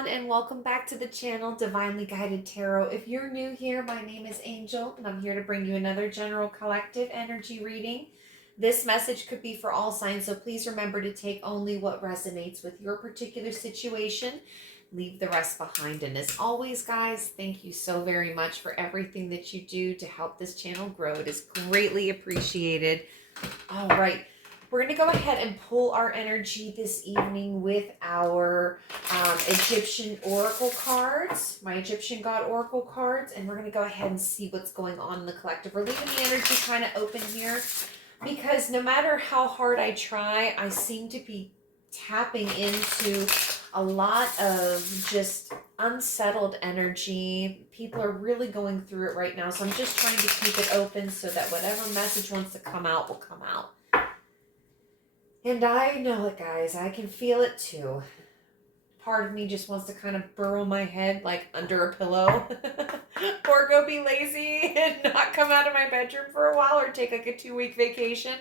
everyone, and welcome back to the channel Divinely Guided Tarot. If you're new here, my name is Angel and I'm here to bring you another general collective energy reading. This message could be for all signs, so please remember to take only what resonates with your particular situation. Leave the rest behind. And as always, guys, thank you so very much for everything that you do to help this channel grow. It is greatly appreciated. All right. We're going to go ahead and pull our energy this evening with our Egyptian Oracle cards, my Egyptian God Oracle cards, and we're going to go ahead and see what's going on in the collective. We're leaving the energy kind of open here because no matter how hard I try, I seem to be tapping into a lot of just unsettled energy. People are really going through it right now, so I'm just trying to keep it open so that whatever message wants to come out will come out. And I know it, guys. I can feel it too. Part of me just wants to kind of burrow my head like under a pillow or go be lazy and not come out of my bedroom for a while or take like a 2-week vacation.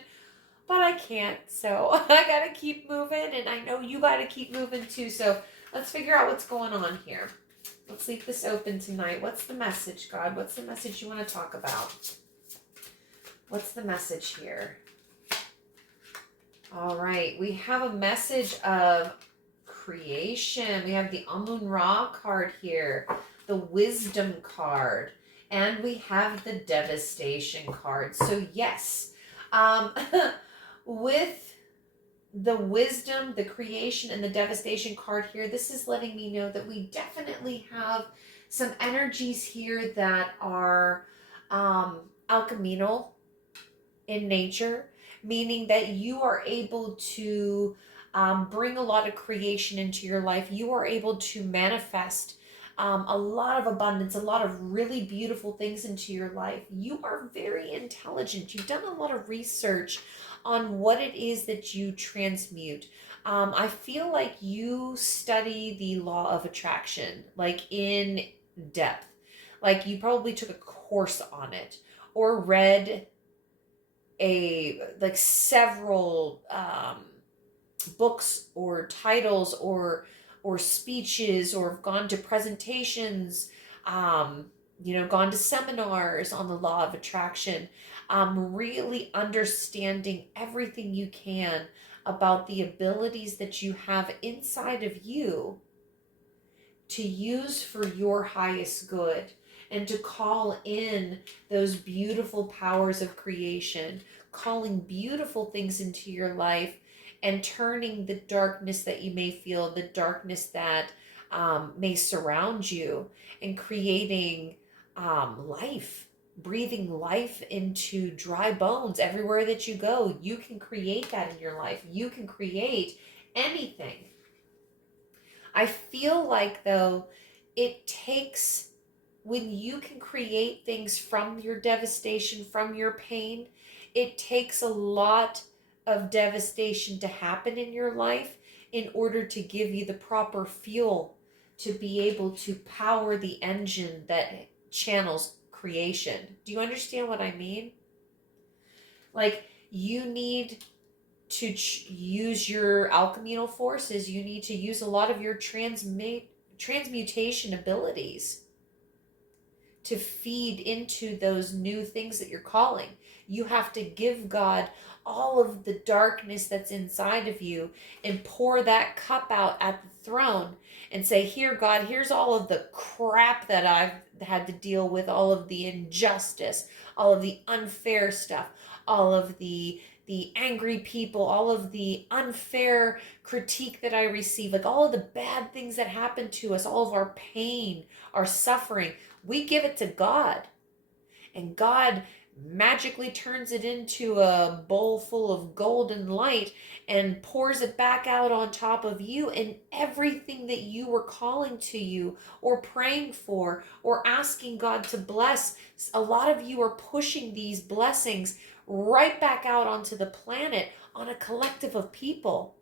But I can't, so I gotta keep moving, and I know you gotta keep moving too. So let's figure out what's going on here. Let's leave this open tonight. What's the message, God? What's the message you want to talk about? What's the message here? All right, we have a message of creation. We have the Amun-Ra card here, the Wisdom card, and we have the Devastation card. So yes, with the Wisdom, the Creation, and the Devastation card here, this is letting me know that we definitely have some energies here that are alcheminal in nature, meaning that you are able to bring a lot of creation into your life. You are able to manifest a lot of abundance, a lot of really beautiful things into your life. You are very intelligent. You've done a lot of research on what it is that you transmute. I feel like you study the law of attraction, like in depth. Like you probably took a course on it or read several books or titles or speeches, or have gone to presentations, gone to seminars on the law of attraction, really understanding everything you can about the abilities that you have inside of you to use for your highest good, and to call in those beautiful powers of creation, calling beautiful things into your life, and turning the darkness that you may feel, the darkness that may surround you, and creating life, breathing life into dry bones everywhere that you go. You can create that in your life. You can create anything. I feel like, though, it takes, when you can create things from your devastation, from your pain, it takes a lot of devastation to happen in your life in order to give you the proper fuel to be able to power the engine that channels creation. Do you understand what I mean? Like, you need to use your alchemical forces. You need to use a lot of your transmutation abilities to feed into those new things that you're calling. You have to give God all of the darkness that's inside of you and pour that cup out at the throne and say, here, God, here's all of the crap that I've had to deal with, all of the injustice, all of the unfair stuff, all of the angry people, all of the unfair critique that I receive, like all of the bad things that happen to us, all of our pain, our suffering. We give it to God, and God magically turns it into a bowl full of golden light and pours it back out on top of you, and everything that you were calling to you or praying for or asking God to bless. A lot of you are pushing these blessings right back out onto the planet on a collective of people.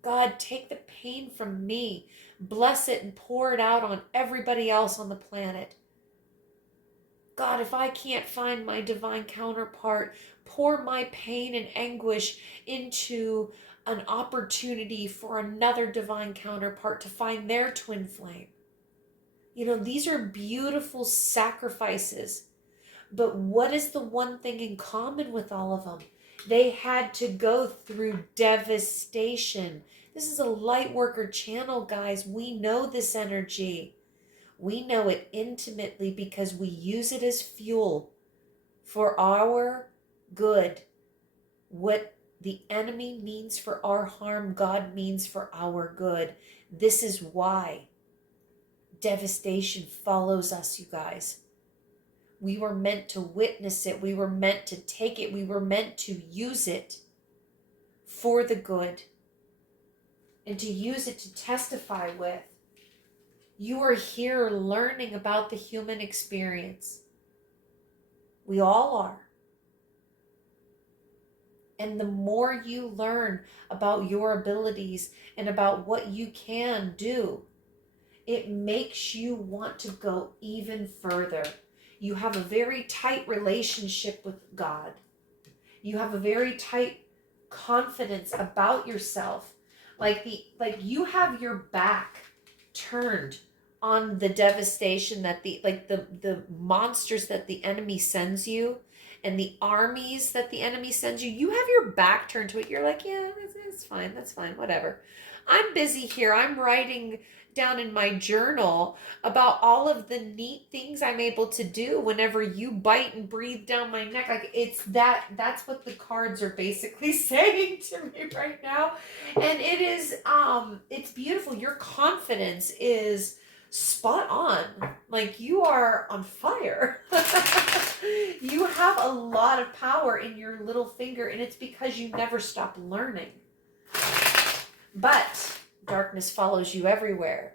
God, take the pain from me, bless it, and pour it out on everybody else on the planet. God, if I can't find my divine counterpart, pour my pain and anguish into an opportunity for another divine counterpart to find their twin flame. You know, these are beautiful sacrifices. But what is the one thing in common with all of them? They had to go through devastation. This is a light worker channel, guys. We know this energy. We know it intimately because we use it as fuel for our good. What the enemy means for our harm, God means for our good. This is why devastation follows us, you guys. We were meant to witness it. We were meant to take it. We were meant to use it for the good and to use it to testify with. You are here learning about the human experience. We all are. And the more you learn about your abilities and about what you can do, it makes you want to go even further. You have a very tight relationship with God. You have a very tight confidence about yourself. Like you have your back turned on the devastation that the monsters that the enemy sends you and the armies that the enemy sends you. You have your back turned to it. You're like, yeah, it's fine. That's fine. Whatever. I'm busy here. I'm writing down in my journal about all of the neat things I'm able to do whenever you bite and breathe down my neck. Like that's what the cards are basically saying to me right now. And it is it's beautiful. Your confidence is spot on. Like you are on fire. You have a lot of power in your little finger, and it's because you never stop learning. But darkness follows you everywhere.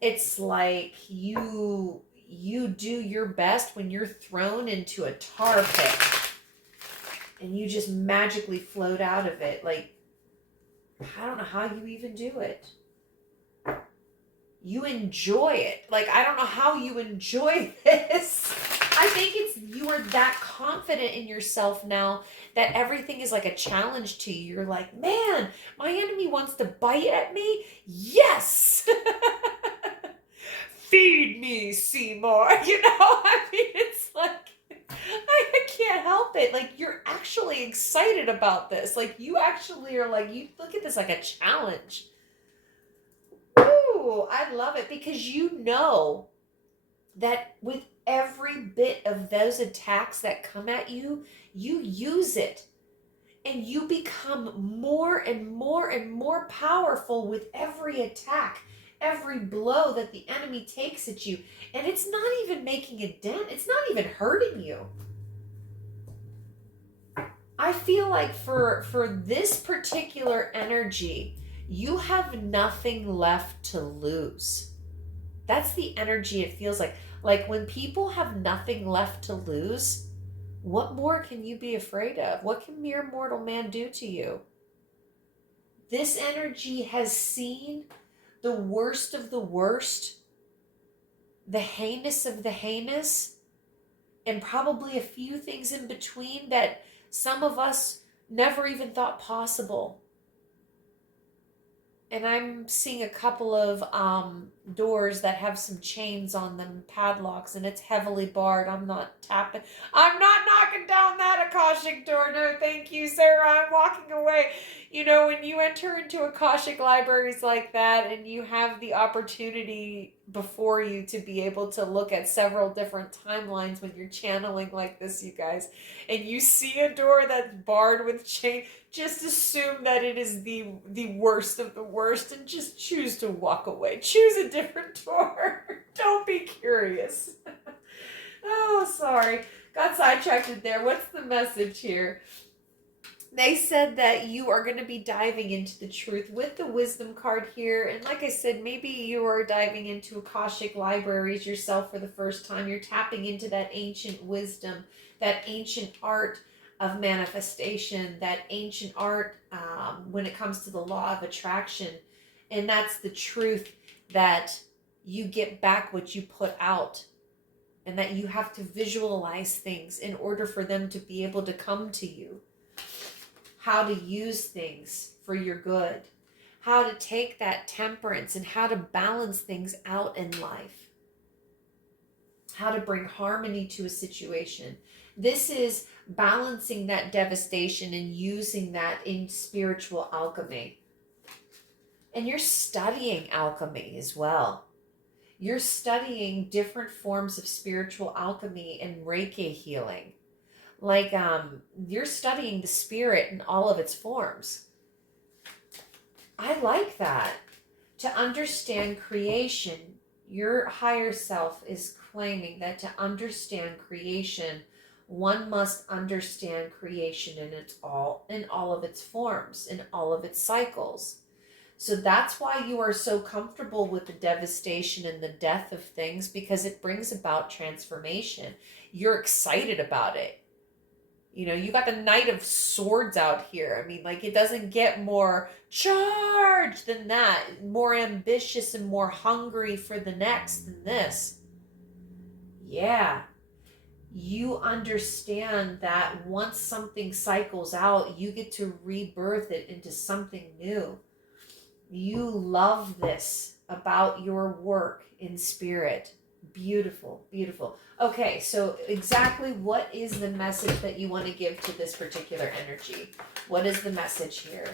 It's like you do your best when you're thrown into a tar pit and you just magically float out of it. Like, I don't know how you even do it. You enjoy it. Like, I don't know how you enjoy this. I think it's you are that confident in yourself now that everything is like a challenge to you. You're like, man, my enemy wants to bite at me. Yes. Feed me, Seymour. You know, I mean, it's like, I can't help it. Like, you're actually excited about this. Like, you actually are like, you look at this like a challenge. Ooh, I love it because you know that with every bit of those attacks that come at you, you use it and you become more and more and more powerful with every attack, every blow that the enemy takes at you. And it's not even making a dent. It's not even hurting you. I feel like for this particular energy, you have nothing left to lose. That's the energy it feels like. Like when people have nothing left to lose, what more can you be afraid of? What can mere mortal man do to you? This energy has seen the worst of the worst, the heinous of the heinous, and probably a few things in between that some of us never even thought possible. And I'm seeing a couple of doors that have some chains on them, padlocks, and it's heavily barred. I'm not tapping. I'm not knocking down that Akashic door. No, thank you, Sarah. I'm walking away. You know, when you enter into Akashic libraries like that and you have the opportunity before you to be able to look at several different timelines when you're channeling like this, you guys, and you see a door that's barred with chain, just assume that it is the worst of the worst and just choose to walk away. Choose a different door. Don't be curious. Oh, sorry. Got sidetracked there. What's the message here? They said that you are going to be diving into the truth with the wisdom card here. And like I said, maybe you are diving into Akashic libraries yourself for the first time. You're tapping into that ancient wisdom, that ancient art of manifestation, that ancient art when it comes to the law of attraction. And that's the truth, that you get back what you put out. and that you have to visualize things in order for them to be able to come to you. How to use things for your good. How to take that temperance and how to balance things out in life. How to bring harmony to a situation. This is balancing that devastation and using that in spiritual alchemy. And you're studying alchemy as well. You're studying different forms of spiritual alchemy and Reiki healing. Like you're studying the spirit in all of its forms. I like that. To understand creation, your higher self is claiming that to understand creation, one must understand creation in all of its forms, in all of its cycles. So that's why you are so comfortable with the devastation and the death of things, because it brings about transformation. You're excited about it. You know, you got the Knight of Swords out here. I mean, like, it doesn't get more charged than that. More ambitious and more hungry for the next than this. Yeah. You understand that once something cycles out, you get to rebirth it into something new. You love this about your work in spirit. Beautiful, beautiful. Okay, so exactly what is the message that you want to give to this particular energy? What is the message here?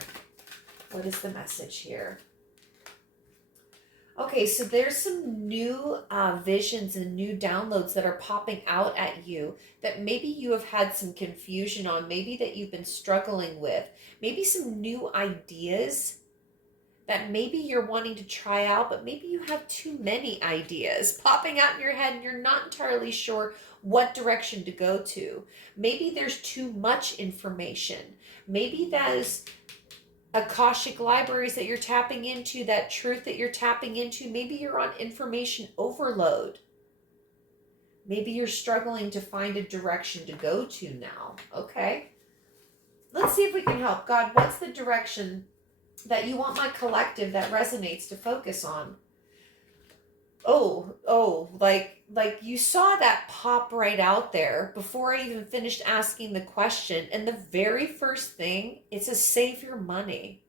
What is the message here? Okay, so there's some new visions and new downloads that are popping out at you that maybe you have had some confusion on, maybe that you've been struggling with, maybe some new ideas that maybe you're wanting to try out, but maybe you have too many ideas popping out in your head and you're not entirely sure what direction to go to. Maybe there's too much information. Maybe those Akashic libraries that you're tapping into, that truth that you're tapping into, maybe you're on information overload. Maybe you're struggling to find a direction to go to now. Okay. Let's see if we can help. God, what's the direction that you want my collective that resonates to focus on? Like you saw that pop right out there before I even finished asking the question. And the very first thing, it's a save your money.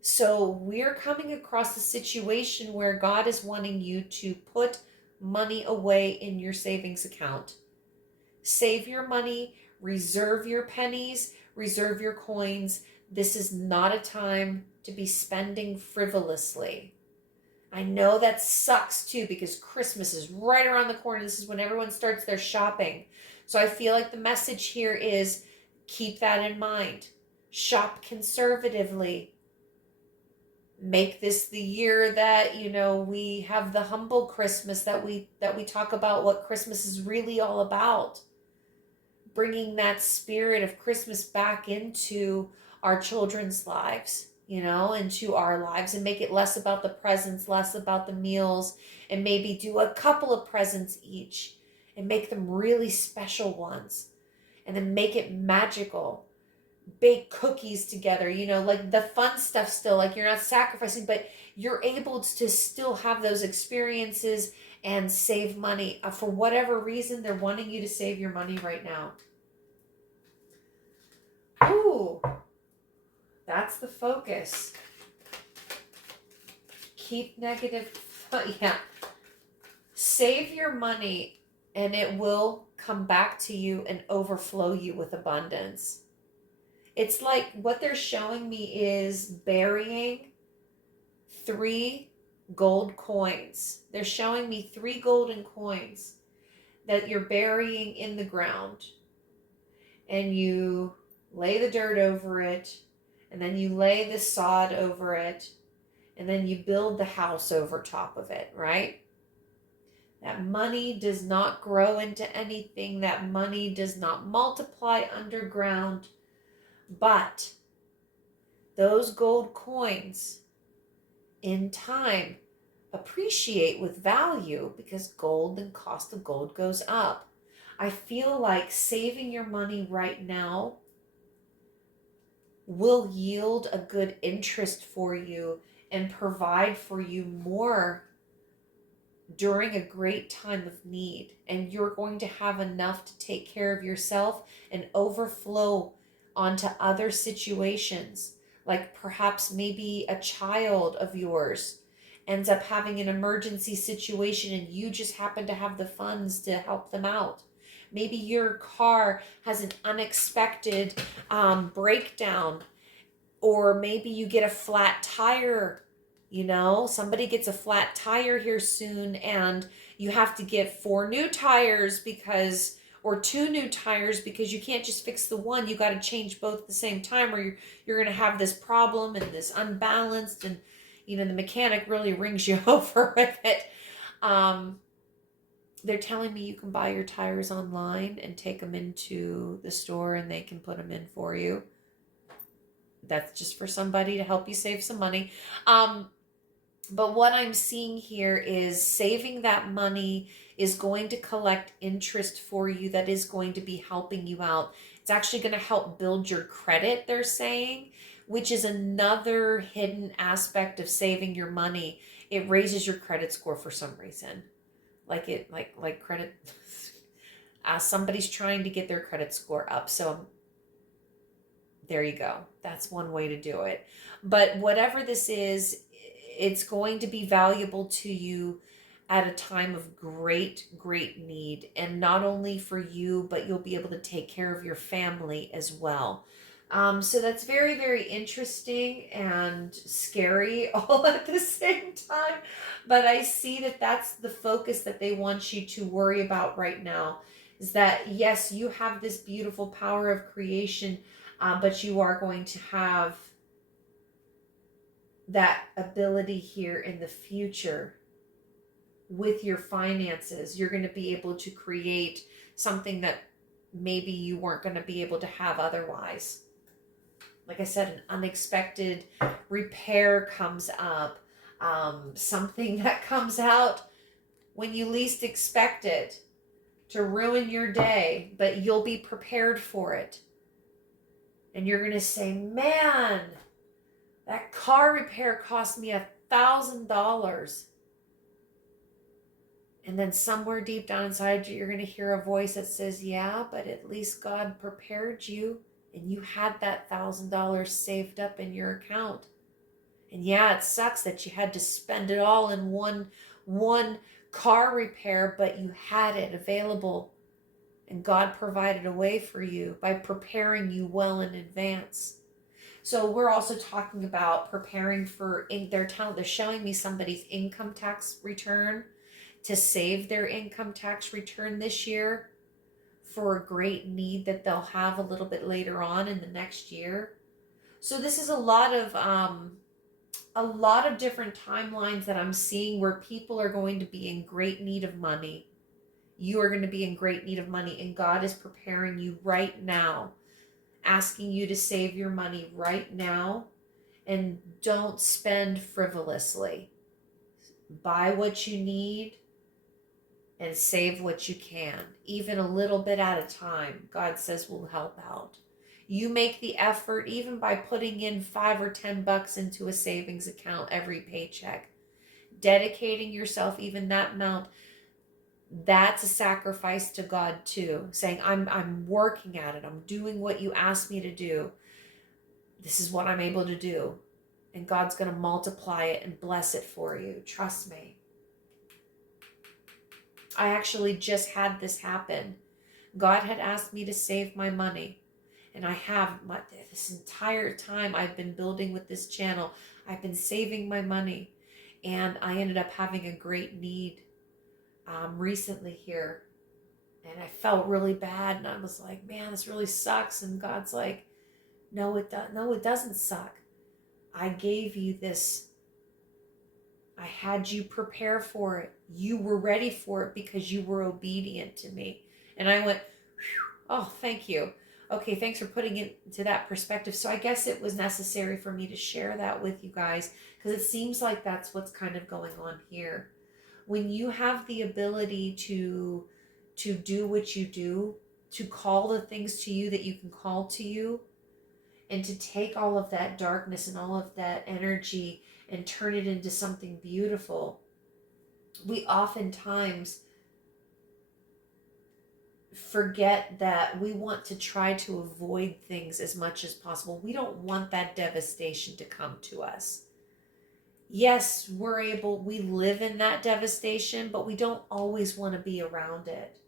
So we're coming across a situation where God is wanting you to put money away in your savings account. Save your money, reserve your pennies, reserve your coins. This is not a time to be spending frivolously. I know that sucks too, because Christmas is right around the corner. This is when everyone starts their shopping. So I feel like the message here is keep that in mind. Shop conservatively. Make this the year that, you know, we have the humble Christmas, that we talk about what Christmas is really all about. Bringing that spirit of Christmas back into our children's lives, you know, into our lives, and make it less about the presents, less about the meals, and maybe do a couple of presents each and make them really special ones, and then make it magical. Bake cookies together, you know, like the fun stuff still, like you're not sacrificing, but you're able to still have those experiences and save money. For whatever reason, they're wanting you to save your money right now. Ooh, that's the focus. Keep negative, yeah. Save your money and it will come back to you and overflow you with abundance. It's like what they're showing me is burying 3 gold coins. They're showing me 3 golden coins that you're burying in the ground. And you lay the dirt over it, and then you lay the sod over it, and then you build the house over top of it, right? That money does not grow into anything. That money does not multiply underground. But those gold coins in time appreciate with value because gold and cost of gold goes up. I feel like saving your money right now will yield a good interest for you and provide for you more during a great time of need, and you're going to have enough to take care of yourself and overflow onto other situations. Like perhaps maybe a child of yours ends up having an emergency situation and you just happen to have the funds to help them out. Maybe your car has an unexpected breakdown, or maybe you get a flat tire. Somebody gets a flat tire here soon and you have to get 4 new tires or 2 new tires, because you can't just fix the one. You got to change both at the same time, or you're going to have this problem and this unbalanced, and the mechanic really rings you over with it. They're telling me you can buy your tires online and take them into the store and they can put them in for you. That's just for somebody to help you save some money. But what I'm seeing here is saving that money is going to collect interest for you that is going to be helping you out. It's actually going to help build your credit, they're saying, which is another hidden aspect of saving your money. It raises your credit score for some reason. Like credit, somebody's trying to get their credit score up. So there you go. That's one way to do it. But whatever this is, it's going to be valuable to you at a time of great, great need. And not only for you, but you'll be able to take care of your family as well. So that's very, very interesting and scary all at the same time. But I see that that's the focus that they want you to worry about right now, is that, yes, you have this beautiful power of creation, but you are going to have that ability here in the future with your finances. You're going to be able to create something that maybe you weren't going to be able to have otherwise. Like I said, an unexpected repair comes up, something that comes out when you least expect it to ruin your day, but you'll be prepared for it. And you're going to say, man, that car repair cost me $1,000. And then somewhere deep down inside you, you're going to hear a voice that says, yeah, but at least God prepared you and you had that $1,000 saved up in your account. And yeah, it sucks that you had to spend it all in one car repair, but you had it available. And God provided a way for you by preparing you well in advance. So we're also talking about preparing for, they're showing me somebody's income tax return to save their income tax return this year for a great need that they'll have a little bit later on in the next year. So this is a lot of different timelines that I'm seeing where people are going to be in great need of money. You are going to be in great need of money, and God is preparing you right now, asking you to save your money right now, and don't spend frivolously. Buy what you need and save what you can, even a little bit at a time. God says will help out. You make the effort, even by putting in $5 or $10 into a savings account every paycheck, dedicating yourself even that amount. That's a sacrifice to God too, saying, I'm working at it. I'm doing what you asked me to do. This is what I'm able to do. And God's going to multiply it and bless it for you. Trust me. I actually just had this happen. God had asked me to save my money. And I have this entire time I've been building with this channel. I've been saving my money. And I ended up having a great need recently here, and I felt really bad, and I was like, man, this really sucks. And God's like, no, it doesn't suck. I gave you this. I had you prepare for it. You were ready for it because you were obedient to me. And I went, oh, thank you. Okay, thanks for putting it into that perspective. So I guess it was necessary for me to share that with you guys, because it seems like that's what's kind of going on here. When you have the ability to do what you do, to call the things to you that you can call to you, and to take all of that darkness and all of that energy and turn it into something beautiful, we oftentimes forget that we want to try to avoid things as much as possible. We don't want that devastation to come to us. Yes, we live in that devastation, but we don't always want to be around it.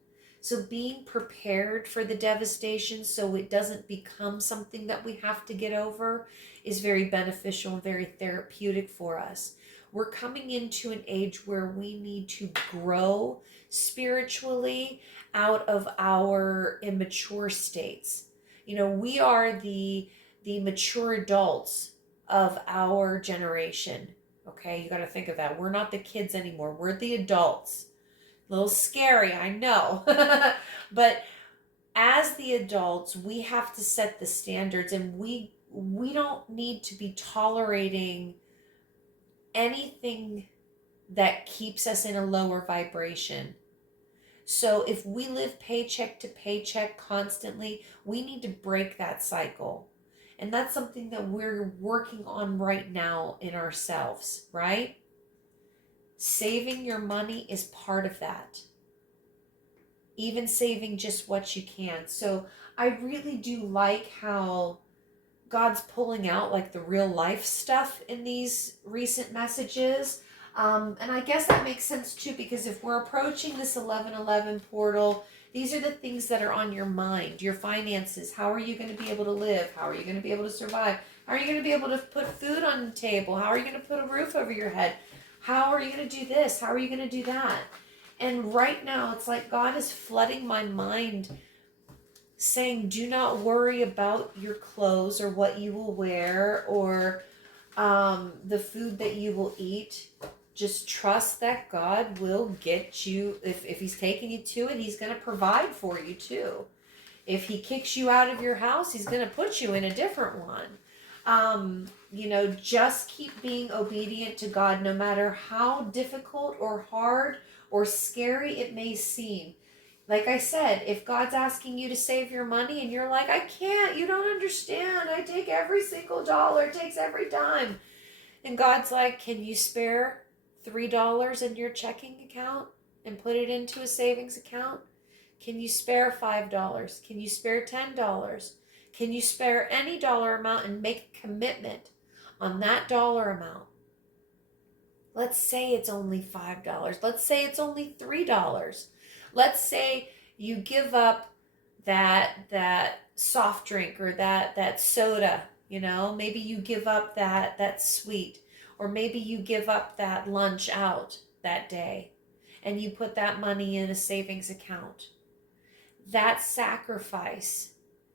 So being prepared for the devastation so it doesn't become something that we have to get over is very beneficial and very therapeutic for us. We're coming into an age where we need to grow spiritually out of our immature states. You know, we are the mature adults of our generation. Okay, you got to think of that. We're not the kids anymore. We're the adults. A little scary, I know. But as the adults, we have to set the standards, and we don't need to be tolerating anything that keeps us in a lower vibration. So if we live paycheck to paycheck constantly, we need to break that cycle. And that's something that we're working on right now in ourselves, right? Saving your money is part of that. Even saving just what you can. So I really do like how God's pulling out like the real life stuff in these recent messages. And I guess that makes sense too, because if we're approaching this 11/11 portal, these are the things that are on your mind. Your finances. How are you going to be able to live? How are you going to be able to survive? How are you going to be able to put food on the table? How are you going to put a roof over your head? How are you going to do this? How are you going to do that? And right now, it's like God is flooding my mind, saying, do not worry about your clothes or what you will wear or the food that you will eat. Just trust that God will get you. If he's taking you to it, he's going to provide for you too. If he kicks you out of your house, he's going to put you in a different one. You know, just keep being obedient to God, no matter how difficult or hard or scary it may seem. Like I said, if God's asking you to save your money and you're like, I can't, you don't understand. I take every single dollar, it takes every dime. And God's like, can you spare $3 in your checking account and put it into a savings account? Can you spare $5? Can you spare $10? Can you spare any dollar amount and make a commitment on that dollar amount? Let's say it's only $5. Let's say it's only $3. Let's say you give up that soft drink or that soda, you know, maybe you give up that sweet, or maybe you give up that lunch out that day and you put that money in a savings account. That sacrifice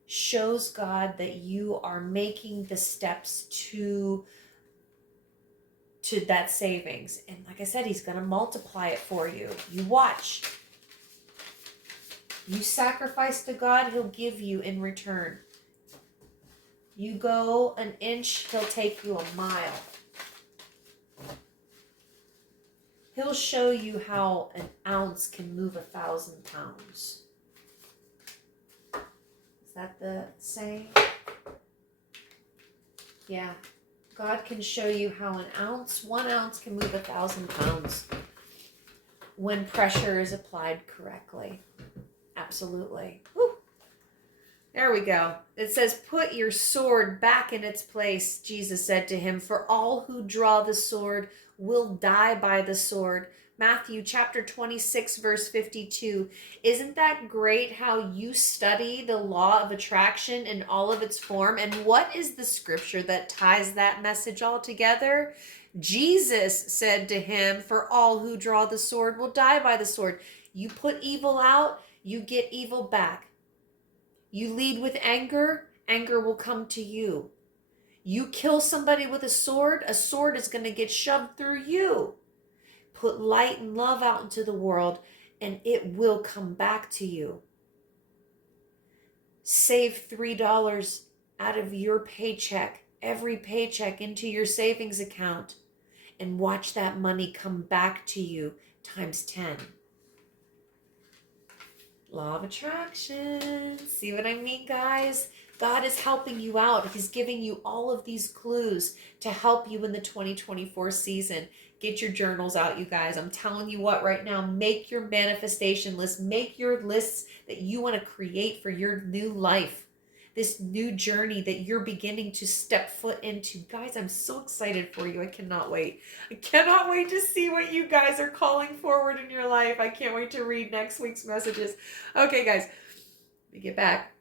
shows God that you are making the steps to that savings. And like I said, he's going to multiply it for you. You watch. You sacrifice to God, he'll give you in return. You go an inch, he'll take you a mile. He'll show you how an ounce can move 1,000 pounds. Is that the saying? Yeah. God can show you how 1 ounce can move 1,000 pounds when pressure is applied correctly. Absolutely. Woo. There we go. It says, put your sword back in its place, Jesus said to him, for all who draw the sword will die by the sword. Matthew chapter 26, verse 52. Isn't that great how you study the law of attraction in all of its form? And what is the scripture that ties that message all together? Jesus said to him, for all who draw the sword will die by the sword. You put evil out, you get evil back. You lead with anger, anger will come to you. You kill somebody with a sword is going to get shoved through you. Put light and love out into the world, and it will come back to you. Save $3 out of your paycheck, every paycheck, into your savings account, and watch that money come back to you times 10. Law of attraction. See what I mean, guys? God is helping you out. He's giving you all of these clues to help you in the 2024 season. Get your journals out, you guys. I'm telling you what right now, make your manifestation list. Make your lists that you want to create for your new life. This new journey that you're beginning to step foot into. Guys, I'm so excited for you. I cannot wait. I cannot wait to see what you guys are calling forward in your life. I can't wait to read next week's messages. Okay, guys, let me get back.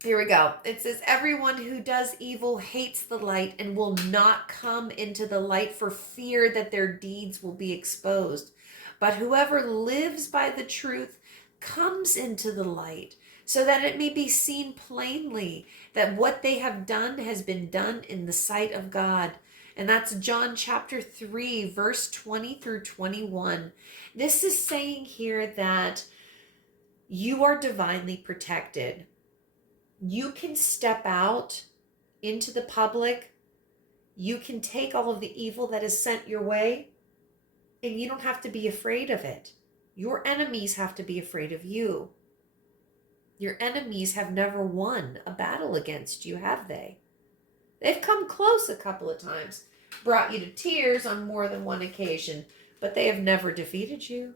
Here we go. It says, everyone who does evil hates the light and will not come into the light for fear that their deeds will be exposed. But whoever lives by the truth comes into the light, so that it may be seen plainly that what they have done has been done in the sight of God. And that's John chapter 3, verse 20 through 21. This is saying here that you are divinely protected. You can step out into the public. You can take all of the evil that is sent your way, and you don't have to be afraid of it. Your enemies have to be afraid of you. Your enemies have never won a battle against you, have they? They've come close a couple of times, brought you to tears on more than one occasion, but they have never defeated you.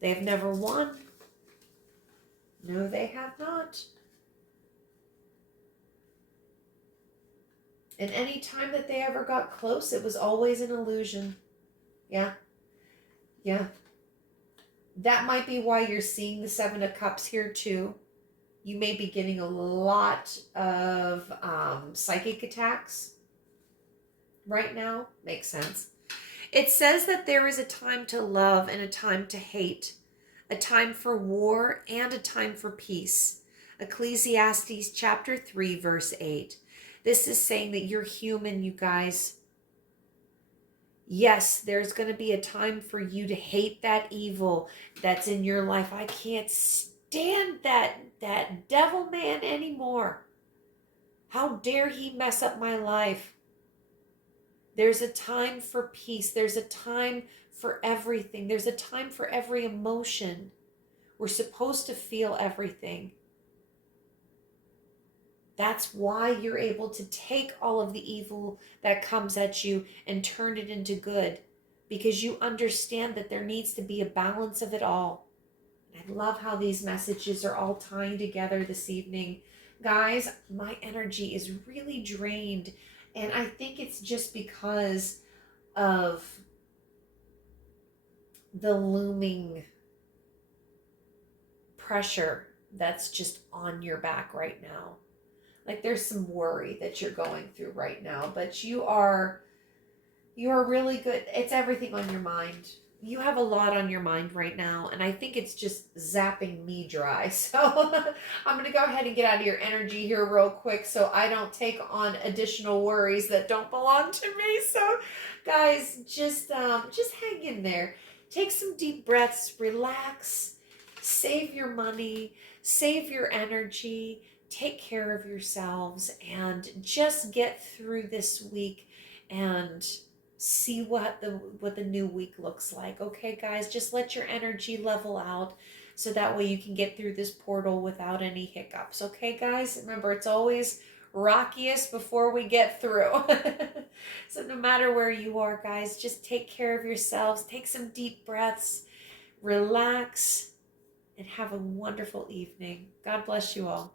They have never won. No, they have not. And any time that they ever got close, it was always an illusion. Yeah. That might be why you're seeing the Seven of Cups here too. You may be getting a lot of psychic attacks right now. Makes sense. It says that there is a time to love and a time to hate, a time for war and a time for peace. Ecclesiastes chapter 3, verse 8. This is saying that you're human, you guys. Yes, there's going to be a time for you to hate that evil that's in your life. I can't stand that devil man anymore. How dare he mess up my life? There's a time for peace. There's a time for everything. There's a time for every emotion. We're supposed to feel everything. That's why you're able to take all of the evil that comes at you and turn it into good, because you understand that there needs to be a balance of it all. I love how these messages are all tying together this evening. Guys, my energy is really drained, and I think it's just because of the looming pressure that's just on your back right now. Like there's some worry that you're going through right now, but you are really good. It's everything on your mind. You have a lot on your mind right now, and I think it's just zapping me dry. So I'm going to go ahead and get out of your energy here real quick so I don't take on additional worries that don't belong to me. So guys, just hang in there. Take some deep breaths, relax, save your money, save your energy. Take care of yourselves and just get through this week and see what the new week looks like. Okay, guys, just let your energy level out so that way you can get through this portal without any hiccups. Okay, guys, remember it's always rockiest before we get through. So no matter where you are, guys, just take care of yourselves. Take some deep breaths, relax, and have a wonderful evening. God bless you all.